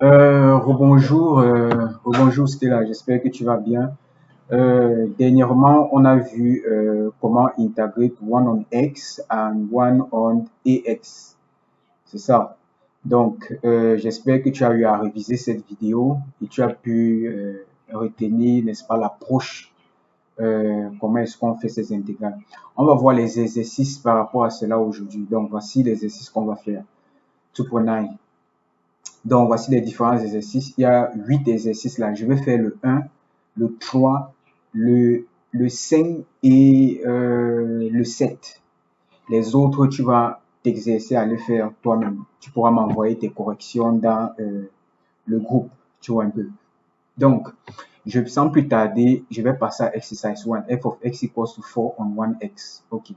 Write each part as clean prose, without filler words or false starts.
Rebonjour Stella, j'espère que tu vas bien. Dernièrement, on a vu comment intégrer one on X and one on AX. C'est ça. Donc, j'espère que tu as eu à réviser cette vidéo et tu as pu retenir, n'est-ce pas, l'approche, comment est-ce qu'on fait ces intégrales. On va voir les exercices par rapport à cela aujourd'hui. Donc, voici les exercices qu'on va faire. 2.9. Donc, voici les différents exercices. Il y a 8 exercices là. Je vais faire le 1, le 3, le 5 et le 7. Les autres, tu vas t'exercer à les faire toi-même. Tu pourras m'envoyer tes corrections dans le groupe. Tu vois un peu. Donc, sans plus tarder, je vais passer à exercise 1. F of x equals to 4 on 1x. OK.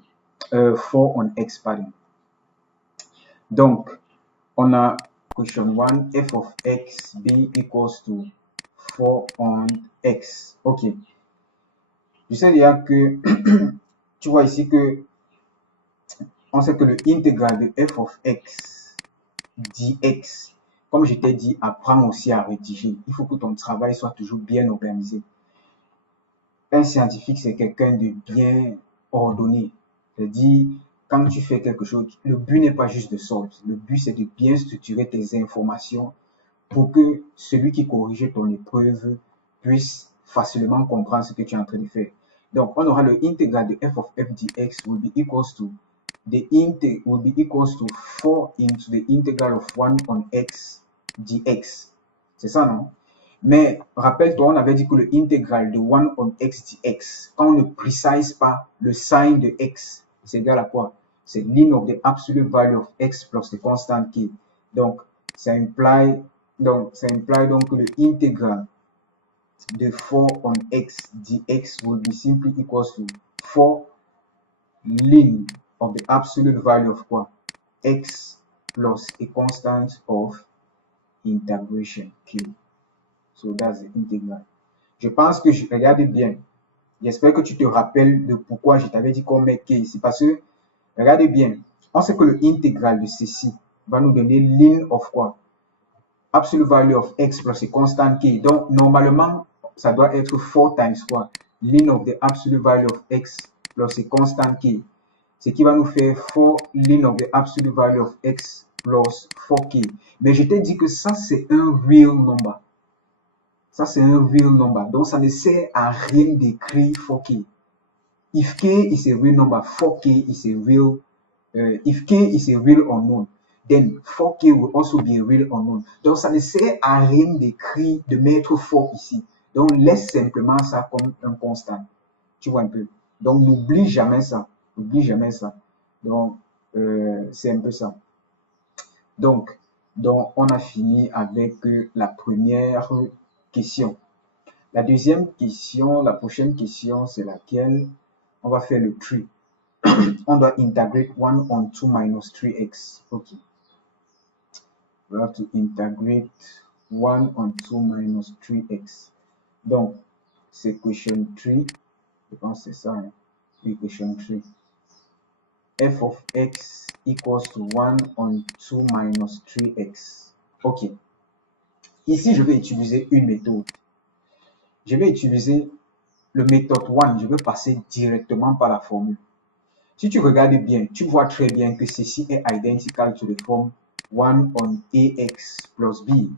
4 on x, pardon. Donc, on a question 1, f of x being equals to 4 on x. OK. Je sais déjà que, tu vois ici que, on sait que le intégral de f of x dx, comme je t'ai dit, apprends aussi à rédiger. Il faut que ton travail soit toujours bien organisé. Un scientifique, c'est quelqu'un de bien ordonné. C'est-à-dire, quand tu fais quelque chose, le but n'est pas juste de sortir. Le but, c'est de bien structurer tes informations pour que celui qui corrige ton épreuve puisse facilement comprendre ce que tu es en train de faire. Donc, on aura le intégral de f of f dx will be equals to the will be equals to 4 into the integral of 1 on x dx. C'est ça, non? Mais rappelle-toi, on avait dit que le intégral de 1 on x dx, quand on ne précise pas le signe de x, c'est égal à quoi? C'est ln of the absolute value of x plus the constant k. Donc, ça implique donc que le intégral de 4 on x dx will be simply equals to 4 ln of the absolute value of quoi? X plus a constant of integration q. So that's the integral. Je pense que je regarde bien. J'espère que tu te rappelles de pourquoi je t'avais dit qu'on met k ici. Parce que, regardez bien, on sait que le intégral de ceci va nous donner ln of quoi? Absolute value of x plus a constant k. Donc, normalement, ça doit être 4 times quoi? Ln of the absolute value of x plus a constant k. Ce qui va nous faire 4 ln of the absolute value of x plus 4k. Mais je t'ai dit que ça, c'est un real number. Ça, c'est un real number. Donc, ça ne sert à rien d'écrire 4k. If k is a real number, 4k is a real, if k is a real unknown, then 4k will also be a real unknown. Donc, ça ne sert à rien d'écrire, de mettre 4 ici. Donc, laisse simplement ça comme un constant. Tu vois un peu. Donc, n'oublie jamais ça. N'oublie jamais ça. Donc, c'est un peu ça. Donc, on a fini avec la première question. La deuxième question, la prochaine question, c'est laquelle? On va faire le 3. On doit integrate 1 on 2 minus 3x. OK. We have to integrate 1 on 2 minus 3x. Donc, c'est question 3. Je pense que c'est ça. Hein? Oui, question 3. F of x equals to 1 on 2 minus 3x. OK. Ici, je vais utiliser une méthode. Je vais utiliser le méthode 1. Je vais passer directement par la formule. Si tu regardes bien, tu vois très bien que ceci est identical to the form 1 on ax plus b.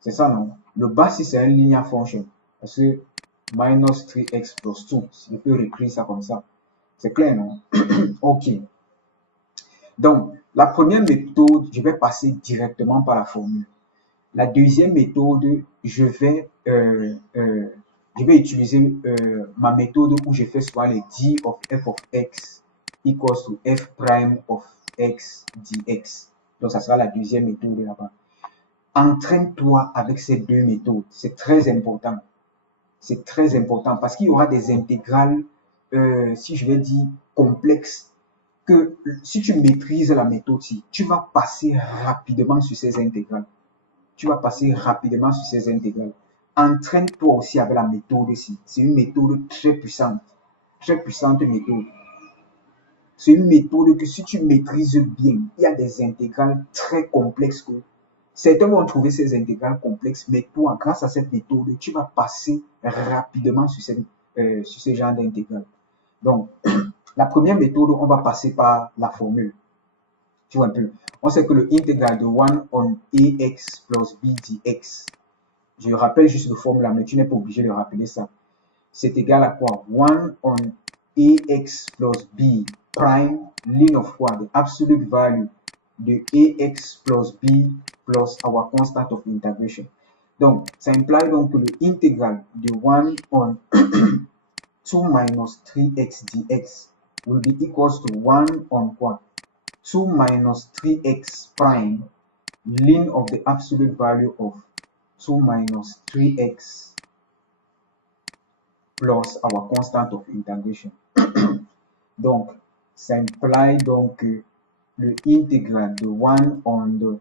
C'est ça, non? Le bas, si c'est un linear function, parce que minus 3x plus 2, je peux écrire ça comme ça. C'est clair, non? OK. Donc, la première méthode, je vais passer directement par la formule. La deuxième méthode, je vais utiliser ma méthode où je fais soit les d of f of x equals to f prime of x dx. Donc, ça sera la deuxième méthode là-bas. Entraîne-toi avec ces deux méthodes. C'est très important. C'est très important parce qu'il y aura des intégrales, si je vais dire, complexes, que si tu maîtrises la méthode-ci, tu vas passer rapidement sur ces intégrales. Tu vas passer rapidement sur ces intégrales. Entraîne-toi aussi avec la méthode-ci. C'est une méthode très puissante méthode. C'est une méthode que si tu maîtrises bien, il y a des intégrales très complexes que Certains vont trouver ces intégrales complexes, mais toi, grâce à cette méthode, tu vas passer rapidement sur ce genre d'intégrales. Donc, la première méthode, on va passer par la formule. Tu vois un peu. On sait que le intégral de 1 on ax plus b dx, je rappelle juste le formule, mais tu n'es pas obligé de rappeler ça. C'est égal à quoi? 1 on ax plus b prime ln of quoi? The absolute value de ax plus b plus our constant of integration. Donc, ça implique donc que le intégral de 1 on 2 minus 3x dx will be equals to 1 on quoi? 2 minus 3x prime ln of the absolute value of 2 minus 3x plus our constant of integration. Donc, ça implique donc que le intégral de 1 on 2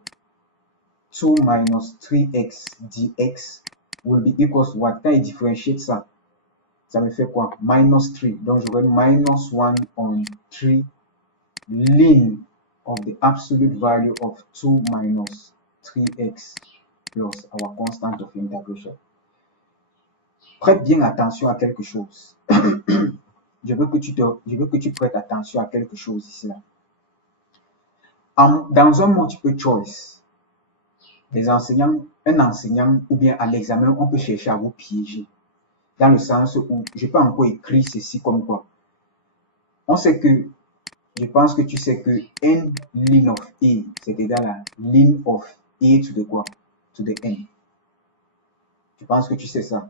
minus 3x dx will be equals to what? Quand il différencie ça, ça me fait quoi? Minus 3. Donc, j'aurai minus 1 on 3 ln of the absolute value of 2 minus 3x plus our constant of integration. Prête bien attention à quelque chose. Je veux que tu prêtes attention à quelque chose ici. Là. Dans un multiple choice, un enseignant ou bien à l'examen, on peut chercher à vous piéger. Dans le sens où je peux encore écrire ceci comme quoi. On sait que, je pense que tu sais que n ln of a, c'est égal à ln of a to the quoi? To the n. Je pense que tu sais ça.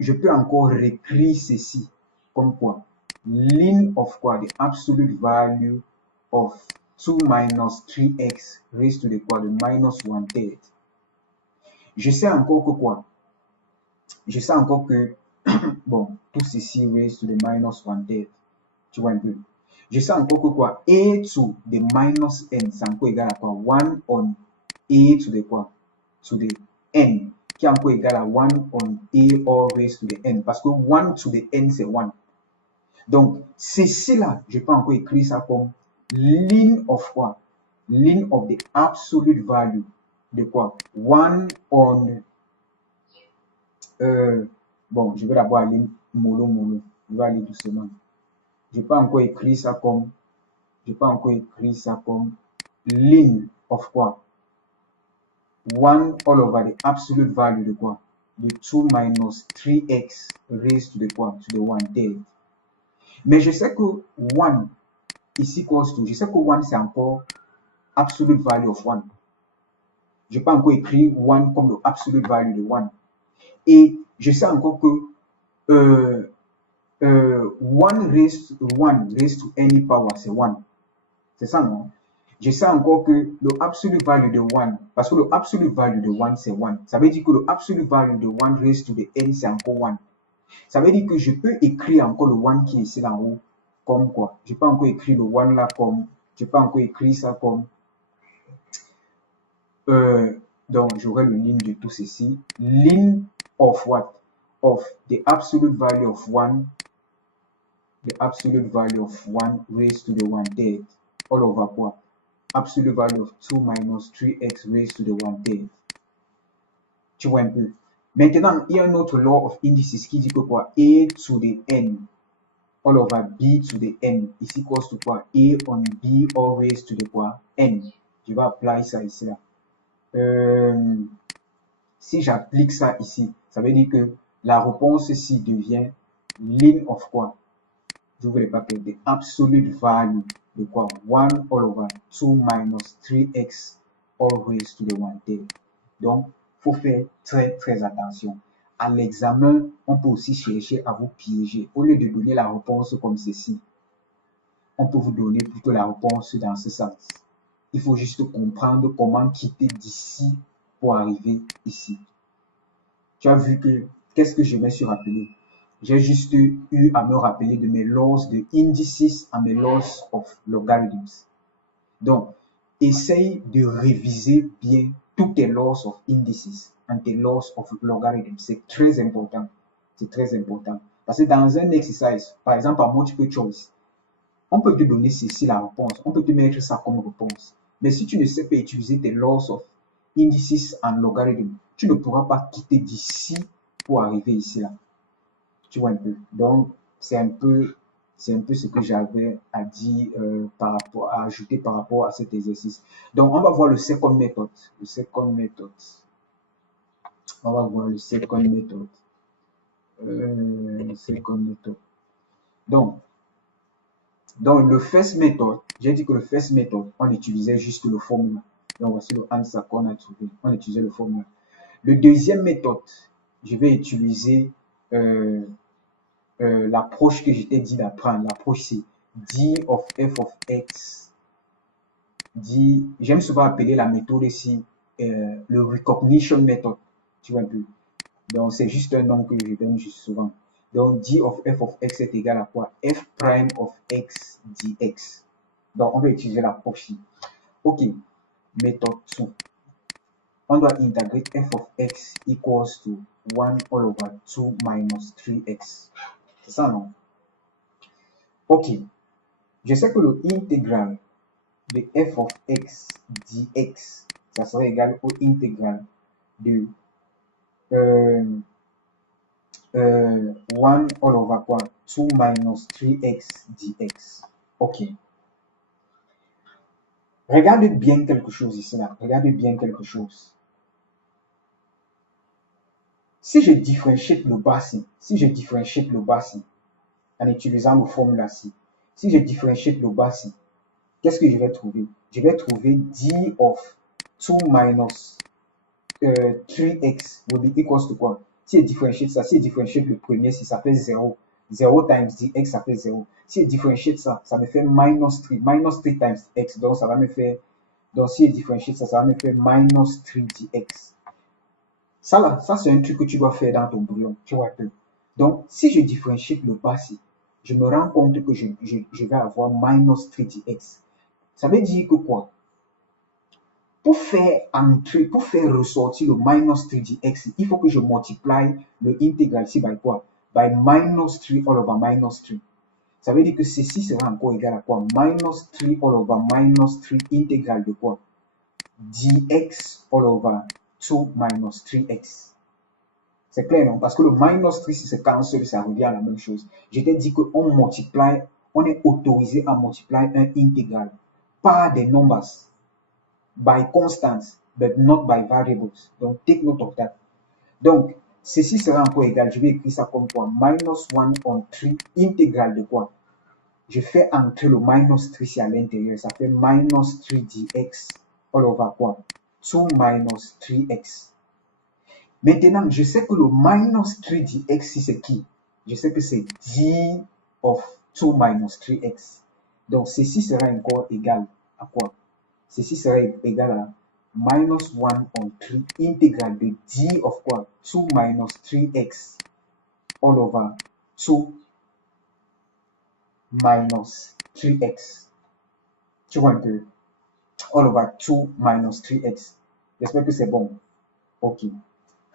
Je peux encore réécrire ceci comme quoi? Ln of quoi? The absolute value of 2 minus 3x raised to the quoi? The minus 1/3. Je sais encore que quoi? Je sais encore que, bon, tout ceci raised to the minus 1/3. Tu vois un peu? Je sais encore que quoi? A to the minus n, c'est encore égal à quoi? 1 on a to the quoi? To the n, qui est encore égal à 1 on a all raised to the n. Parce que 1 to the n, c'est 1. Donc, ceci là, je peux encore écrire ça comme ln of quoi? Ln of the absolute value de quoi? 1 on... bon, je vais d'abord aller mollo. Je vais aller doucement. Je peux encore écrire ça comme... ln of quoi? 1 all over the absolute value de quoi? De 2 minus 3x raised to the quoi? To the 1/3. Mais je sais que 1 ici cause to, je sais que 1 c'est encore absolute value of 1. Je peux encore écrire 1 comme le absolute value de 1. Et je sais encore que 1 raised to any power, c'est 1. C'est ça, non? Je sais encore que le absolute value de 1, parce que le absolute value de 1, c'est 1. Ça veut dire que le absolute value de 1 raised to the n, c'est encore 1. Ça veut dire que je peux écrire encore le 1 qui est ici en haut, comme quoi? Je peux encore écrire le 1 là comme, je peux encore écrire ça comme, donc j'aurai le ln de tout ceci. Ln of what? Of the absolute value of 1, the absolute value of 1 raised to the 1/3, all over quoi? Absolute value of 2 minus 3x raised to the 1/3. Tu vois un peu? Maintenant, il y a un autre law of indices qui dit que quoi? A to the n all over b to the n is equals to quoi? A on b all raised to the quoi? N. Je vais appliquer ça ici là. Si j'applique ça ici, ça veut dire que la réponse ici devient ln of quoi? J'ouvre les papiers. The absolute value de quoi? 1 all over 2 minus 3x all raised to the 1/3. Donc, il faut faire très attention. À l'examen, on peut aussi chercher à vous piéger. Au lieu de donner la réponse comme ceci, on peut vous donner plutôt la réponse dans ce sens. Il faut juste comprendre comment quitter d'ici pour arriver ici. Tu as vu que, qu'est-ce que je me suis rappelé? J'ai juste eu à me rappeler de mes laws de indices et mes laws of logarithms. Donc, essaye de réviser bien tous tes laws of indices et tes laws of logarithms. C'est très important. C'est très important. Parce que dans un exercice, par exemple en multiple choice, on peut te donner ceci la réponse. On peut te mettre ça comme réponse. Mais si tu ne sais pas utiliser tes laws of indices en logarithme, tu ne pourras pas quitter d'ici pour arriver ici là. Tu vois un peu. Donc, c'est un peu ce que j'avais à dire à ajouter par rapport à cet exercice. Donc, on va voir le second méthode. Le second méthode. On va voir le second méthode. Second méthode. Donc, le first méthode, j'ai dit que le first méthode, on utilisait juste le formula. Donc, voici le answer qu'on a trouvé. On utilisait le formula. Le deuxième méthode, je vais utiliser l'approche que j'étais dit d'apprendre. L'approche, c'est d of f of x. J'aime souvent appeler la méthode ici le recognition method. Tu vois un peu. Donc, c'est juste un nom que je donne juste souvent. Donc, d of f of x est égal à quoi? F prime of x dx. Donc, on va utiliser l'approche ici. OK. Méthode 2. On doit intégrer f of x equals to 1 all over 2 minus 3x. C'est ça, non? OK. Je sais que le intégral de f of x dx, ça serait égal au intégral de 1 all over quoi? 2 minus 3x dx. OK. Regardez bien quelque chose ici, là. Regardez bien quelque chose. Si je différencie le bas ci, en utilisant le formula ci, si je différencie le bas ci, qu'est-ce que je vais trouver? Je vais trouver d of 2 minus 3x will be equals to quoi? Si je différencie ça, si je différencie le premier, si ça fait 0, 0 times dx, ça fait 0. Si je différencie ça, ça me fait minus 3 times x, donc ça va me faire, donc si je différencie ça, ça va me faire minus 3 dx. Ça là, ça c'est un truc que tu dois faire dans ton brouillon, tu vois un peu. Donc, si je différencie le bas ci, je me rends compte que je vais avoir minus 3 dx. Ça veut dire que quoi? Pour faire ressortir le minus 3 dx, il faut que je multiplie le intégral ici by quoi? By minus 3 all over minus 3. Ça veut dire que ceci sera encore égal à quoi? Minus 3 all over minus 3 intégral de quoi? Dx all over 2 minus 3x. C'est clair, non? Parce que le minus 3, si c'est cancel, ça revient à la même chose. Je t'ai dit qu'on multiplie, on est autorisé à multiplier un intégral par des numbers, by constants, but not by variables. Donc, take note of that. Donc, ceci sera encore égal. Je vais écrire ça comme quoi? Minus 1 on 3 intégral de quoi? Je fais entrer le minus 3 ici à l'intérieur. Ça fait minus 3 dx all over quoi? 2 minus 3x. Maintenant, je sais que le minus 3 dx, c'est qui? Je sais que c'est d of 2 minus 3x. Donc, ceci sera encore égal à quoi? Ceci sera égal à minus 1 on 3 intégral de d of quoi? 2 minus 3x all over 2 minus 3x. Tu vois un peu? All over 2 minus 3x. J'espère que c'est bon. OK.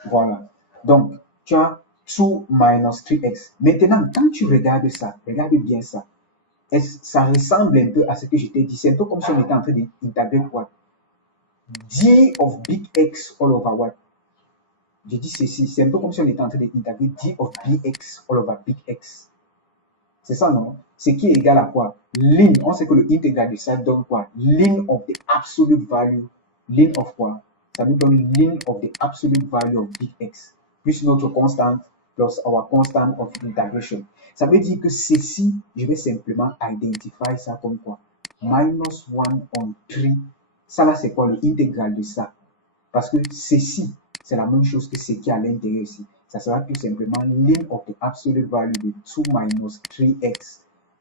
Voilà. Donc, tu as 2 minus 3x. Maintenant, quand tu regardes ça, regarde bien ça. Ça ressemble un peu à ce que je t'ai dit. C'est un peu comme si on était en train d'intégrer quoi? D of big X all over what? Je dis ceci. C'est un peu comme si on était en train d'intégrer D of bx all over big X. C'est ça, non? Ce qui est égal à quoi? Ln. On sait que le intégral de ça donne quoi? Ln of the absolute value. Ln of quoi? Ça nous donne ln of the absolute value of big X. Plus notre constante, plus our constant of integration. Ça veut dire que ceci, je vais simplement identifier ça comme quoi? Minus 1 on 3. Ça là, c'est quoi le intégral de ça? Parce que ceci, c'est la même chose que ce qui est à l'intérieur ici. Ça sera tout simplement ln of the absolute value de 2 minus 3x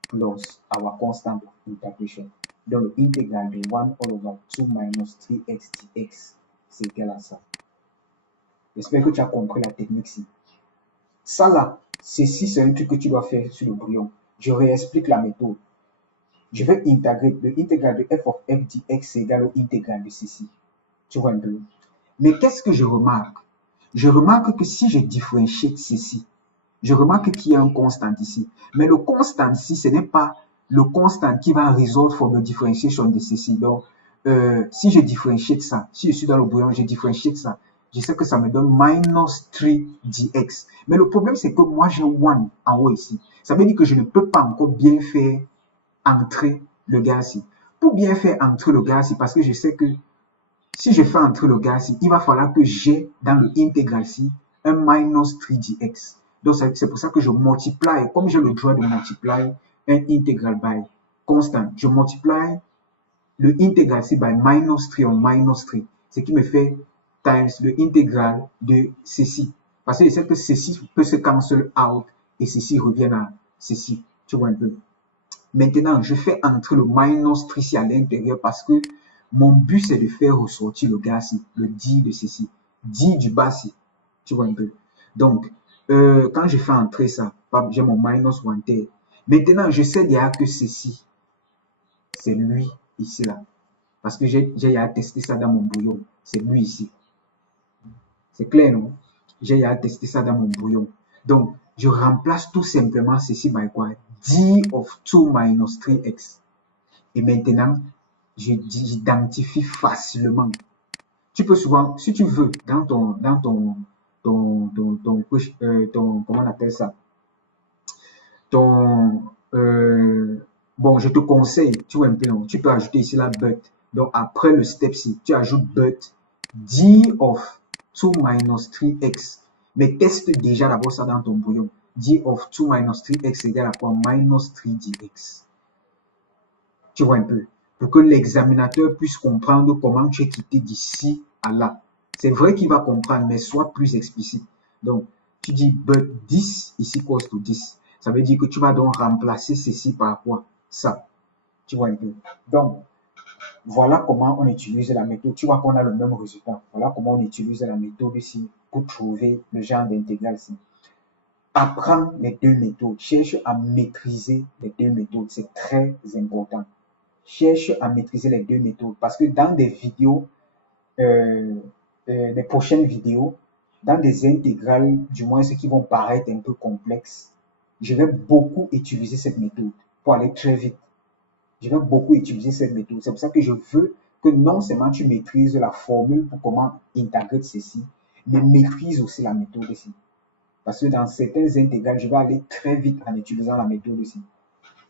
plus our constant of integration. Donc, le intégral de 1 all over 2 minus 3x dx, c'est égal à ça. J'espère que tu as compris la technique ici. Ça là, ceci, c'est un truc que tu dois faire sur le brouillon. Je réexplique la méthode. Je vais intégrer le intégral de f of f dx, c'est égal au intégral de ceci. Tu vois un peu. Mais qu'est-ce que je remarque? Je remarque que si je différencie ceci, je remarque qu'il y a un constant ici. Mais le constant ici, ce n'est pas le constant qui va résoudre for the differentiation de ceci. Donc, si je différencie ça, si je suis dans le brouillon, je différencie ça, je sais que ça me donne minus 3dx. Mais le problème, c'est que moi, j'ai 1 en haut ici. Ça veut dire que je ne peux pas encore bien faire entrer le gaz ici. Pour bien faire entrer le gaz ici, parce que je sais que si je fais entrer le gaz ici, il va falloir que j'ai dans le intégral ici un minus 3dx. Donc, c'est pour ça que je multiplie, comme j'ai le droit de multiplier un intégral by constant, je multiplie le intégral ici by minus 3 en minus 3, ce qui me fait times le intégral de ceci. Parce que je sais que ceci peut se cancel out et ceci revient à ceci. Tu vois un peu. Maintenant, je fais entrer le minus 3 ici à l'intérieur parce que mon but, c'est de faire ressortir le gaz ici, le d de ceci, d du bas ici. Tu vois un peu. Donc, quand je fais entrer ça, j'ai mon minus 1 terre. Maintenant, je sais déjà que ceci, c'est lui ici là. Parce que j'ai à tester ça dans mon brouillon. C'est lui ici. C'est clair, non? J'ai à tester ça dans mon brouillon. Donc, je remplace tout simplement ceci by quoi? D of 2 minus 3x. Et maintenant, j'identifie facilement. Tu peux souvent, si tu veux, comment on appelle ça? Bon, je te conseille, tu vois un peu, tu peux ajouter ici la but. Donc, après le step ci, tu ajoutes but d of 2 minus 3x. Mais teste déjà d'abord ça dans ton brouillon. D of 2 minus 3x égale à quoi? Minus 3dx. Tu vois un peu. Pour que l'examinateur puisse comprendre comment tu es quitté d'ici à là. C'est vrai qu'il va comprendre, mais sois plus explicite. Donc, tu dis but 10 ici equals to 10. Ça veut dire que tu vas donc remplacer ceci par quoi? Ça. Tu vois un peu. Donc, voilà comment on utilise la méthode. Tu vois qu'on a le même résultat. Voilà comment on utilise la méthode ici pour trouver le genre d'intégrale ici. Apprends les deux méthodes. Cherche à maîtriser les deux méthodes. C'est très important. Cherche à maîtriser les deux méthodes parce que dans des vidéos, les prochaines vidéos, dans des intégrales, du moins ce qui vont paraître un peu complexes, je vais beaucoup utiliser cette méthode pour aller très vite. Je vais beaucoup utiliser cette méthode. C'est pour ça que je veux que non seulement tu maîtrises la formule pour comment intégrer ceci, mais maîtrise aussi la méthode ici. Parce que dans certains intégrales, je vais aller très vite en utilisant la méthode ici.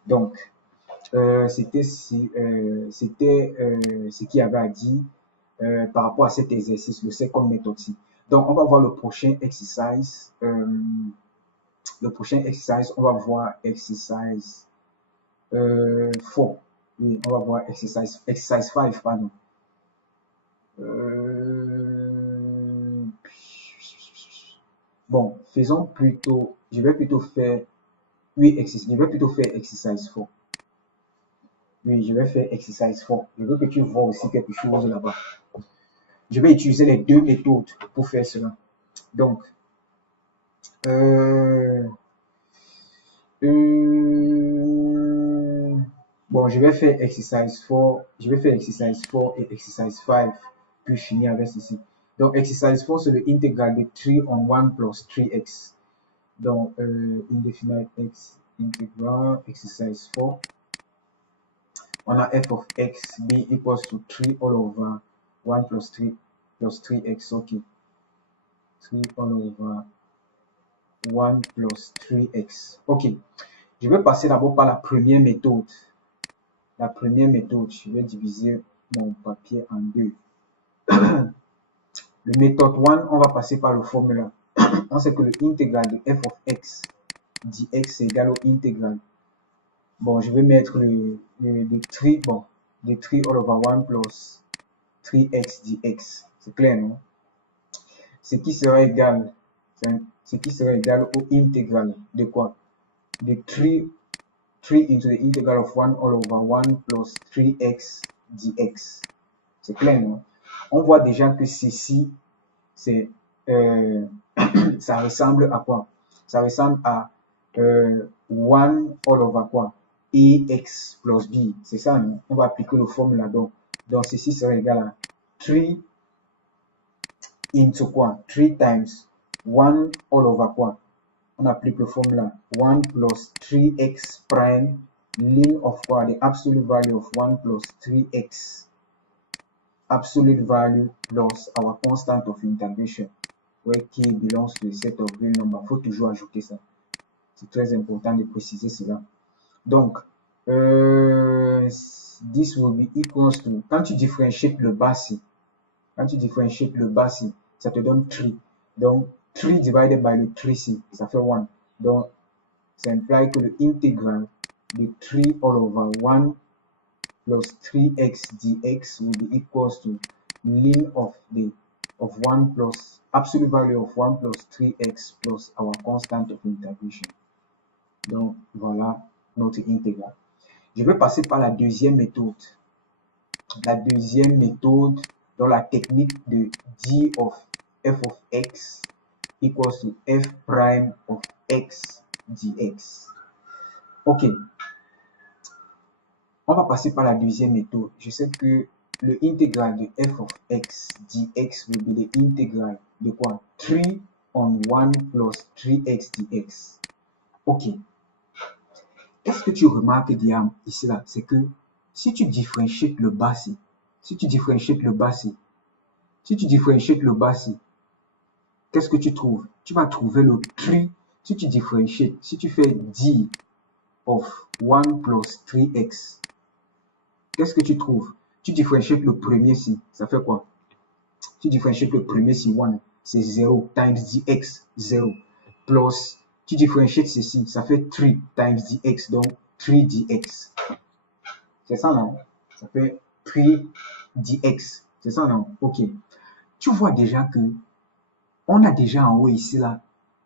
Donc, c'était ce qu'il y avait à dire par rapport à cet exercice, le second méthode ici. Donc, on va voir le prochain exercice. Le prochain exercice, on va voir exercice 4. Oui, on va voir exercice 5, pardon. Bon, faisons plutôt, je vais plutôt faire, oui, je vais plutôt faire exercice 4. Oui, je vais faire exercice 4. Je veux que tu vois aussi quelque chose là-bas. Je vais utiliser les deux méthodes pour faire cela. Donc, bon, je vais faire exercice 4. Je vais faire exercice 4 et exercice 5. Puis finir avec ceci. Donc, exercice 4, c'est le intégral de 3 on 1 plus 3x. Donc, indefinite x integral, exercise 4. On a f of x b equals to 3 all over 1 plus 3x. Ok. 3 all over 1 plus 3x. Ok. Je vais passer d'abord par la première méthode. La première méthode, je vais diviser mon papier en deux. Le méthode 1, on va passer par le formula. On sait que le intégral de f of x dx est égal au intégral. Bon, je vais mettre le 3, bon, le 3 all over 1 plus 3x dx. C'est clair, non? Ce qui sera égal au intégral de quoi? De 3 into the integral of 1 all over 1 plus 3x dx. C'est clair, non? On voit déjà que ceci, c'est ça ressemble à quoi? Ça ressemble à 1 all over quoi? Ax plus b. C'est ça, non? On va appliquer le formula donc. Donc, ceci sera égal à 3 into quoi? 3 times 1 all over quoi? On applique le formula 1 plus 3x prime ln of quoi? The absolute value of 1 plus 3x absolute value plus our constant of integration, where k belongs to a set of real number. Il faut toujours ajouter ça. C'est très important de préciser cela. Donc, this will be equals to, quand tu differentiates le bas ci, ça te donne 3. Donc, 3 divided by le 3 ci, ça fait 1. Donc, ça implique que le intégral de 3 all over 1 plus 3x dx will be equals to ln of 1 plus absolute value of 1 plus 3x plus our constant of integration. Donc, voilà notre intégral. Je vais passer par la deuxième méthode. La deuxième méthode dans la technique de d of f of x equals to f prime of x dx. Ok. On va passer par la deuxième méthode. Je sais que le intégral de f of x dx will be the integral de quoi? 3 on 1 plus 3x dx. Ok. Qu'est-ce que tu remarques, Diam, ici là? C'est que si tu differentiates le bas ci, qu'est-ce que tu trouves? Tu vas trouver le 3. Si tu differentiates, si tu fais d of 1 plus 3x, qu'est-ce que tu trouves? Tu differentiates le premier ci, ça fait quoi? Tu differentiates le premier ci, 1, c'est 0 times dx, 0. Plus, tu differentiates ceci, ça fait 3 times dx, donc 3 dx. C'est ça, non? Ça fait 3 dx. C'est ça, non? Ok. Tu vois déjà que on a déjà en haut ici, là,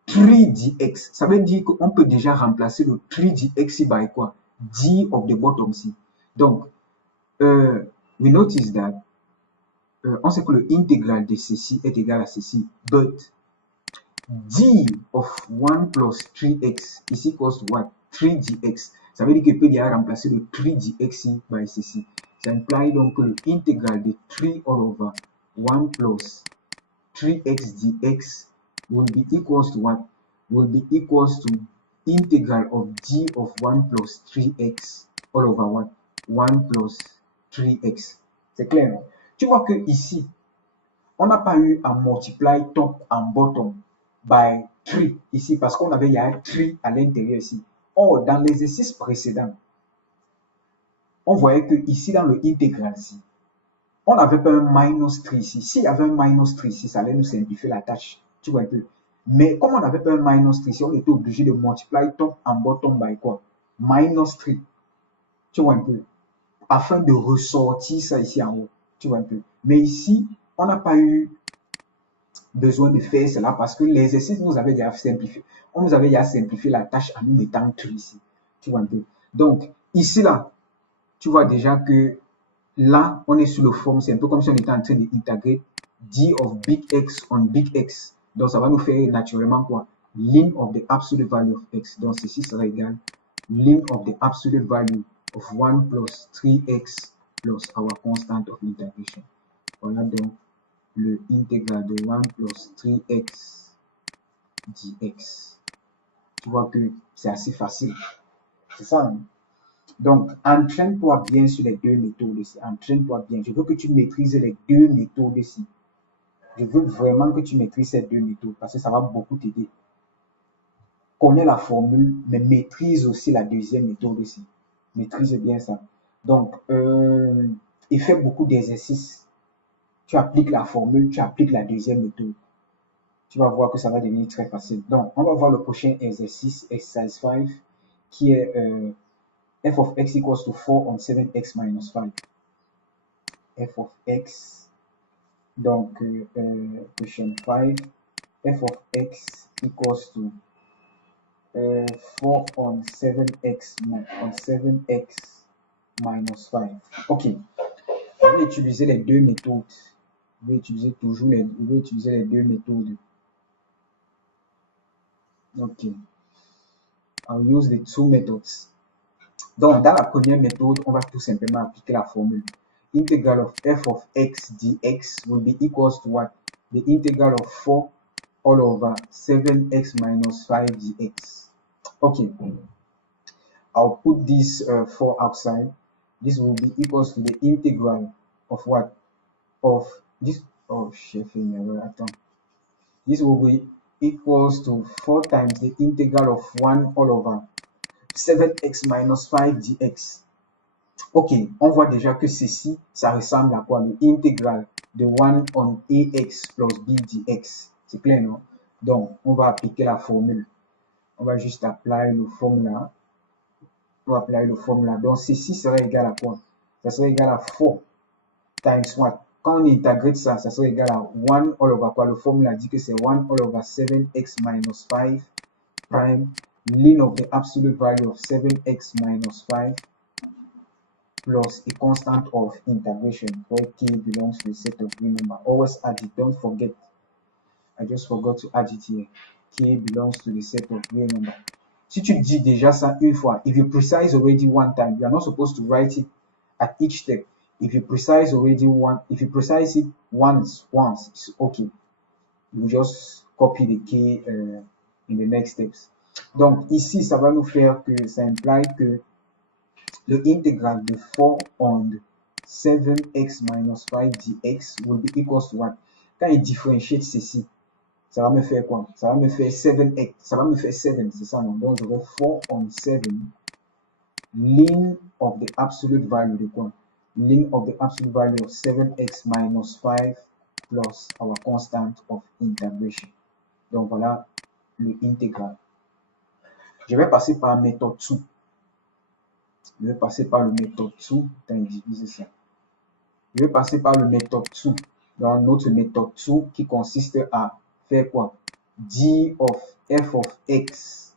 3 dx. Ça veut dire qu'on peut déjà remplacer le 3 dx by quoi? D of the bottom ci. Donc, we notice that on sait que le intégral de ceci est égal à ceci, but d of 1 plus 3x is equals to what? 3 dx. Ça veut dire qu'il peut déjà remplacer le 3 dx by ceci. Ça implique donc que l'intégral de 3 all over 1 plus 3x dx will be equals to what? Will be equals to integral of d of 1 plus 3x all over what? 1 plus 3x. C'est clair, non? Tu vois que ici, on n'a pas eu à multiply top and bottom by 3 ici parce qu'on avait il y a 3 à l'intérieur ici. Or, dans l'exercice précédent, on voyait que ici dans le intégral ici, on n'avait pas un minus 3 ici. S'il y avait un minus 3 ici, ça allait nous simplifier la tâche. Tu vois un peu. Mais comme on n'avait pas un minus 3 ici, on était obligé de multiply top and bottom by quoi? Minus 3. Tu vois un peu. Afin de ressortir ça ici en haut. Tu vois un peu. Mais ici, on n'a pas eu besoin de faire cela parce que l'exercice nous avait déjà simplifié. On nous avait déjà simplifié la tâche en nous mettant 3 ici. Tu vois un peu. Donc, ici, là, tu vois déjà que là, on est sur le forme, c'est un peu comme si on était en train d'intégrer d of big X on big X. Donc, ça va nous faire naturellement quoi? Ln of the absolute value of X. Donc, ceci sera égal ln of the absolute value of 1 plus 3x plus our constant of integration. Voilà donc le intégral de 1 plus 3x dx. Tu vois que c'est assez facile. C'est ça, hein? Donc, entraîne-toi bien sur les deux méthodes ici. Entraîne-toi bien. Je veux que tu maîtrises les deux méthodes ici. Je veux vraiment que tu maîtrises ces deux méthodes parce que ça va beaucoup t'aider. Connais la formule, mais maîtrise aussi la deuxième méthode ici. Maîtrise bien ça. Donc, et fais beaucoup d'exercices. Tu appliques la formule, tu appliques la deuxième méthode. Tu vas voir que ça va devenir très facile. Donc, on va voir le prochain exercice, exercise 5, qui est f of x equals to 4 on 7x minus 5. F of x, donc question 5, f of x equals to 4 on 7x minus 5. Ok, on va utiliser les deux méthodes. On va utiliser toujours les deux méthodes. Ok, I'll use the two methods. Donc, dans la première méthode, on va tout simplement appliquer la formule. Integral of f of x dx will be equals to what? The integral of 4 all over 7x minus 5 dx. Okay, I'll put this 4 outside. This will be equals to the integral of what? of this, oh, j'ai fait une erreur, attends. This will be equals to 4 times the integral of 1 all over 7x minus 5 dx. Ok, on voit déjà que ceci, ça ressemble à quoi? L'intégral de 1 on ax plus b dx. C'est clair, non? Donc, on va appliquer la formule. On va juste appliquer le formula. On va appliquer le formula. Donc, ceci serait égal à quoi? Ça serait égal à 4 times what? Quand on intègre ça, ça serait égal à 1 all over quoi? Le formula dit que c'est 1 all over 7x minus 5 prime ln of the absolute value of 7x minus 5 plus a constant of integration where k belongs to the set of real number. Always add it. Don't forget. I just forgot to add it here. K belongs to the set of real number. Si tu dis déjà ça une fois, if you precise already one time, you are not supposed to write it at each step. If you precise already one, if you precise it once, it's okay. You just copy the k in the next steps. Donc ici, ça va nous faire que ça implique que le intégral de 4 on 7x minus 5 dx will be equals to 1. Quand il differentiate ceci, ça va me faire quoi? Ça va me faire 7x, ça va me faire 7, c'est ça, non? Donc j'aurai 4 on 7 ln of the absolute value de quoi? Ln of the absolute value of 7x minus 5 plus our constant of integration. Donc voilà le intégral. Je vais passer par la méthode 2. Je vais passer par le méthode 2. Diviser ça. Je vais passer par le méthode 2. Dans notre méthode 2 qui consiste à faire quoi? D of f of x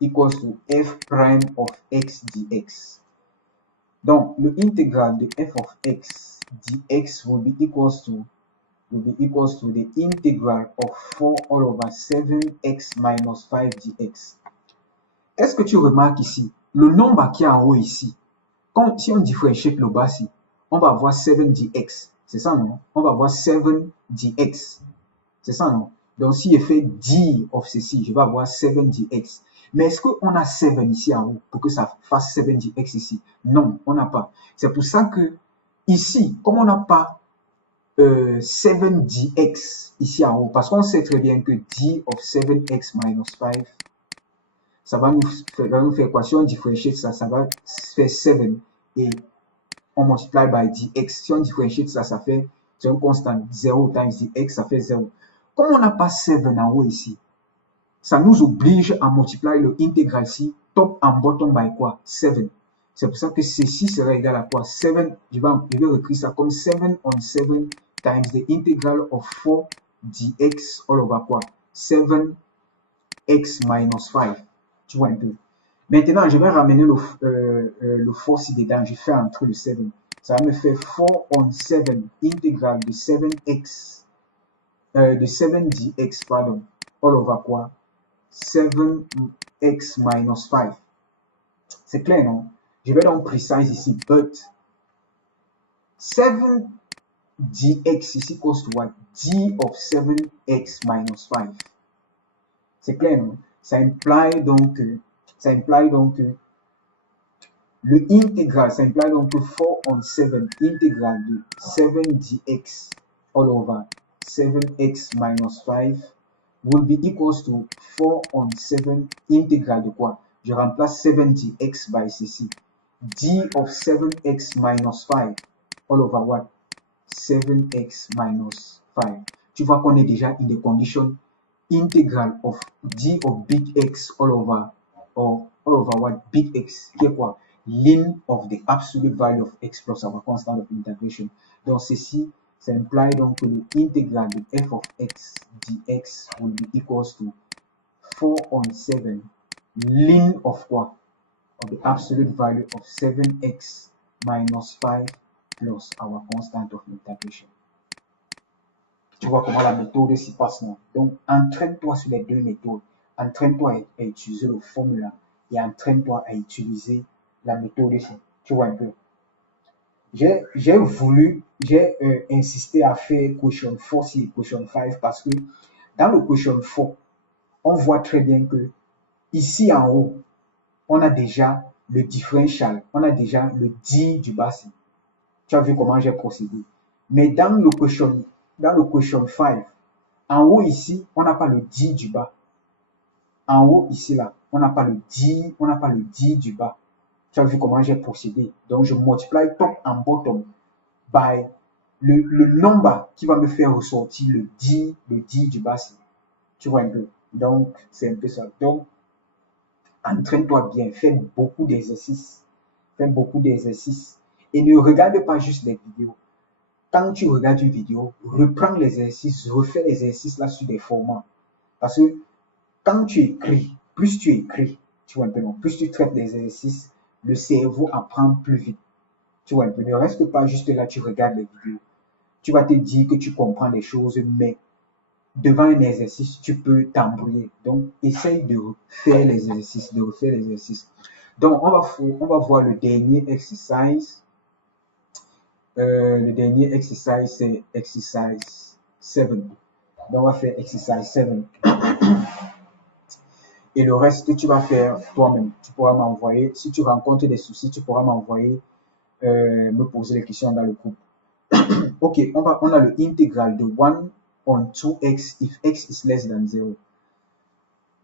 equals to f prime of x dx. Donc, le intégral de f of x dx will be equals to the integral of 4 all over 7x minus 5 dx. Est-ce que tu remarques ici, le nombre qui est en haut ici, si on différencie le bas ici, on va avoir 7 dx. C'est ça, non? On va avoir 7 dx. C'est ça, non? Donc, si je fais d of ceci, je vais avoir 7 dx. Mais est-ce qu'on a 7 ici en haut pour que ça fasse 7 dx ici? Non, on n'a pas. C'est pour ça que ici, comme on n'a pas 7 dx ici en haut, parce qu'on sait très bien que d of 7x minus 5, ça va nous faire quoi? Si on différencie ça, ça va faire 7 et on multiplie by dx. Si on différencie ça, ça fait, c'est un constant, 0 times dx, ça fait 0. Comme on n'a pas 7 en haut ici, ça nous oblige à multiplier le intégral ici, top and bottom by quoi? 7. C'est pour ça que ceci serait égal à quoi? 7, je vais écrire ça comme 7 on 7 times the integral of 4 dx all over quoi? 7x minus 5. Tu vois un peu. Maintenant, je vais ramener le 4 ici dedans. Je fais entre le 7. Ça va me faire 4 on 7 intégral de 7x de 7 dx, pardon, all over quoi? 7x minus 5. C'est clair, non? Je vais donc precise ici, but 7 dx is equals to what? D of 7x minus 5. C'est clair, non? Ça implique donc le intégral, ça implique donc que 4 on 7 intégral de 7 dx all over 7x minus 5 will be equals to 4 on 7 intégral de quoi? Je remplace 7 dx by ceci. D of 7x minus 5 all over what? 7x minus 5. Tu vois qu'on est déjà in the condition integral of d of big X all over what? Big X, qui est quoi? Ln of the absolute value of x plus our constant of integration. Donc ceci, ça implique donc que l'intégral de f of x dx will be equals to 4 on 7 ln of quoi? Of the absolute value of 7x minus 5 plus our constant of integration. Tu vois comment la méthode s'y passe, non? Donc, entraîne-toi sur les deux méthodes. Entraîne-toi à utiliser le formula et entraîne-toi à utiliser la méthode ici. Tu vois un peu. J'ai insisté à faire question 4 sur question 5 parce que dans le question 4, on voit très bien que ici en haut, on a déjà le differential, on a déjà le d du bas. Tu as vu comment j'ai procédé. Mais dans le question 5, en haut ici, on n'a pas le 10 du bas. En haut ici, là, on n'a pas le 10, on n'a pas le 10 du bas. Tu as vu comment j'ai procédé. Donc, je multiplie top and bottom by le nombre qui va me faire ressortir le 10 du bas. Tu vois un peu. Donc, c'est un peu ça. Donc, entraîne-toi bien. Fais beaucoup d'exercices. Fais beaucoup d'exercices. Et ne regarde pas juste les vidéos. Quand tu regardes une vidéo, reprends l'exercice, refais l'exercice là sur des formats. Parce que quand tu écris, tu vois un peu, non, plus tu traites les exercices, le cerveau apprend plus vite. Tu vois un peu, ne reste pas juste là, tu regardes les vidéos. Tu vas te dire que tu comprends les choses, mais devant un exercice, tu peux t'embrouiller. Donc, essaye de refaire les exercices, Donc, on va voir le dernier exercice. Le dernier exercice, c'est exercise 7. Donc, on va faire exercise 7. Et le reste, tu vas faire toi-même. Tu pourras m'envoyer. Si tu rencontres des soucis, tu pourras m'envoyer, me poser des questions dans le groupe. Ok, on a le intégral de 1 on 2x if x is less than 0.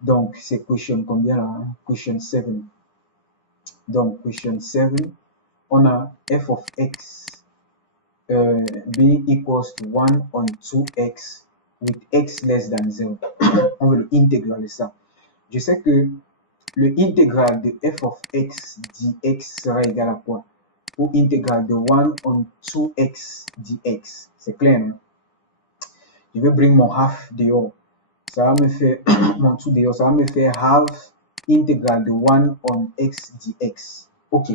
Donc, c'est question combien là? Question 7. Donc, question 7, on a f of x being equals to 1 on 2x with x less than 0. On veut l'intégral de ça. Je sais que le intégral de f of x dx sera égal à quoi? Ou intégral de 1 on 2x dx. C'est clair, non? Je vais bring mon half dehors. Ça va me faire mon tout dehors. Ça va me faire half intégral de 1 on x dx. Ok.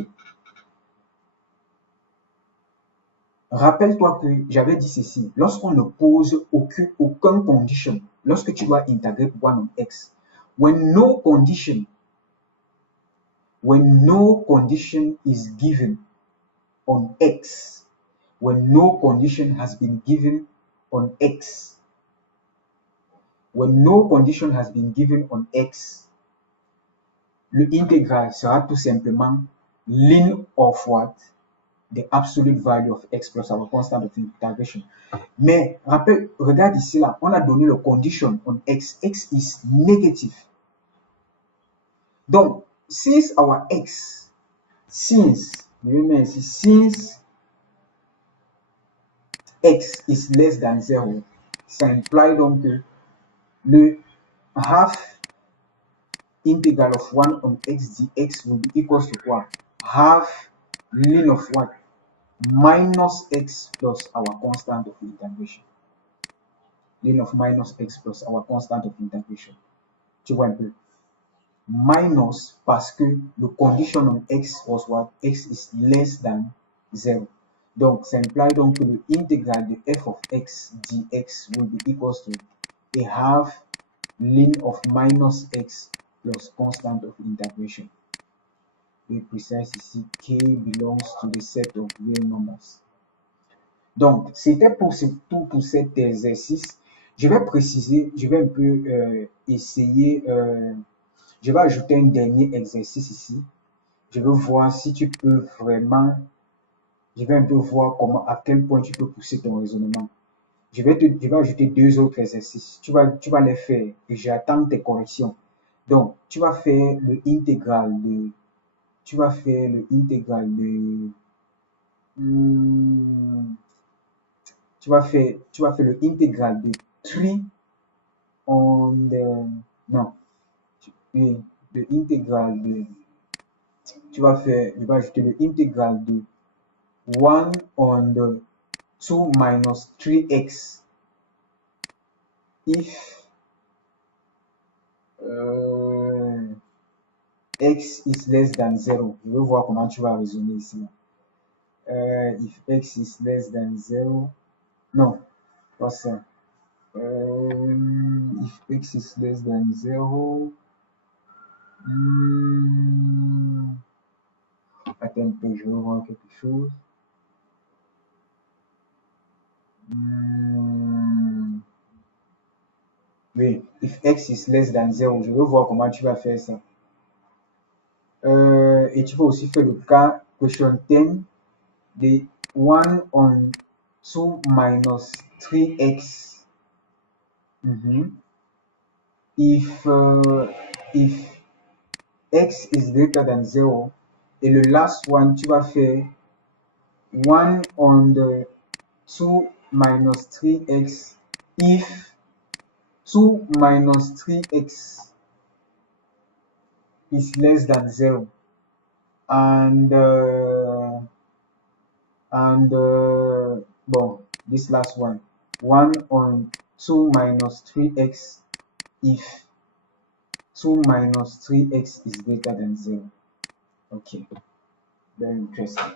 Rappelle-toi que j'avais dit ceci. Lorsqu'on ne pose aucun condition, lorsque tu dois intégrer 1 on x, when no condition is given on x, when no condition has been given on x, le intégral sera tout simplement ln of what? The absolute value of x plus our constant of integration. Mais regarde ici là, on a donné le condition on x. X is negative. Donc, since x is less than 0, ça implique donc que le half integral of 1 on x dx will be equals to quoi? Half ln of what? Minus x plus our constant of integration. Ln of minus x plus our constant of integration. Tu vois un peu? Minus parce que le condition on x was what? X is less than 0. Donc, ça implique donc que le intégral de f of x dx will be equals to a half ln of minus x plus constant of integration. We precise ici k belongs to the set of real numbers. Donc, c'était tout pour cet exercice. Je vais préciser, je vais un peu essayer, je vais ajouter un dernier exercice ici. Je veux voir si tu peux vraiment, je vais un peu voir à quel point tu peux pousser ton raisonnement. Je vais ajouter 2 autres exercices. Tu vas les faire et j'attends tes corrections. Donc, tu vas faire le intégral de, tu vas faire le intégral de, le intégral de 3 on the, non, le intégral de, je vais ajouter le intégral de 1 on the 2 minus 3x if x is less than 0. Je veux voir comment tu vas raisonner ici. If x is less than 0, non, pas ça. If x is less than 0, attends un peu, je veux voir quelque chose. Oui, if x is less than 0, je veux voir comment tu vas faire ça. Et tu peux aussi faire le cas question 10 de 1 on 2 minus 3x. If x is greater than 0, et le last one, tu vas faire 1 on the 2 minus 3x if 2 minus 3x is less than 0. And bon, this last one, 1 on 2 minus 3x if 2 minus 3x is greater than 0. Okay, very interesting.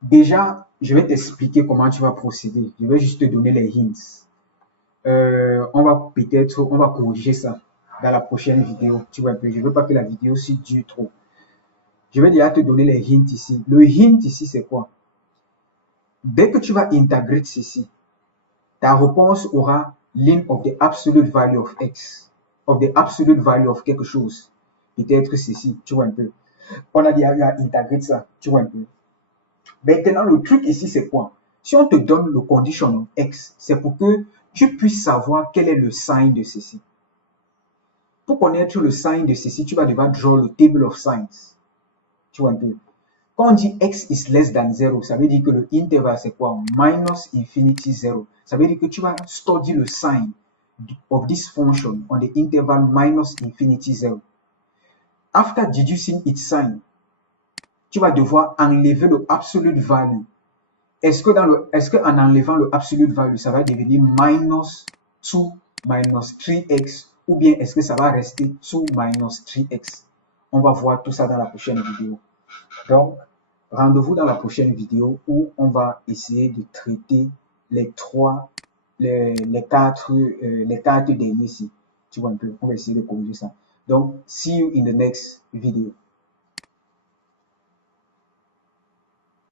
Déjà, je vais t'expliquer comment tu vas procéder. Je vais juste te donner les hints. On va corriger ça dans la prochaine vidéo. Tu vois un peu, je ne veux pas que la vidéo s'y dure trop. Je vais déjà te donner les hints ici. Le hint ici, c'est quoi? Dès que tu vas intégrer ceci, ta réponse aura lim of the absolute value of x, of the absolute value of quelque chose. Peut-être ceci, tu vois un peu. On a déjà eu à intégrer ça, tu vois un peu. Maintenant, le truc ici, c'est quoi? Si on te donne le condition x, c'est pour que tu puisses savoir quel est le sign de ceci. Pour connaître le sign de ceci, tu vas devoir draw le table of signs. Tu vois un peu. Quand on dit x is less than 0, ça veut dire que le intervalle, c'est quoi? Minus infinity 0. Ça veut dire que tu vas study le sign of this function on the interval minus infinity 0. After deducing its sign, tu vas devoir enlever le absolute value. Est-ce qu'en enlevant le absolute value, ça va devenir minus 2 minus 3x ou bien est-ce que ça va rester 2 minus 3x? On va voir tout ça dans la prochaine vidéo. Donc, rendez-vous dans la prochaine vidéo où on va essayer de traiter les quatre derniers ici. Tu vois un peu, on va essayer de corriger ça. Donc, see you in the next video.